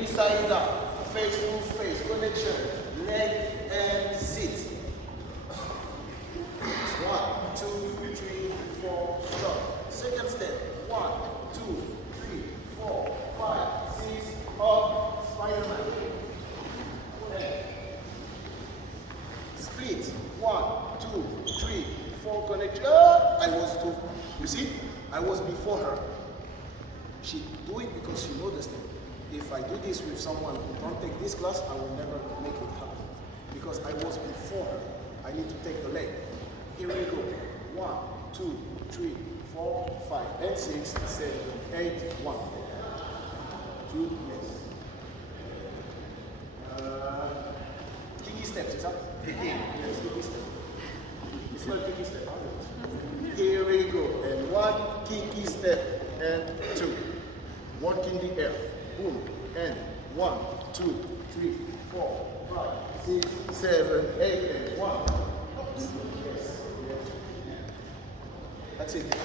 this side up, face to face, connection, leg and sit. 1, 2, 3, 4, stop. Second step, 1, 2, 3, 4, 5, 6, up, Spider-Man. Split, 1, 2, 3, 4, connection. I was too, you see, I was before her. She do it because she knows the step. If I do this with someone who don't take this class, I will never make it happen. Because I was before her. I need to take the leg. Here we go. 1, 2, 3, 4, 5, and 6, 7, 8, 1. 2, yes. Kicky steps, is that? Kicky. Yes, kicky step. It's not kicky step. Here we go. And 1, kicky step, and 2. Work in the air. Boom. And 1, 2, 3, 4, 5, 6, 7, 8, and 1. Yes. That's it.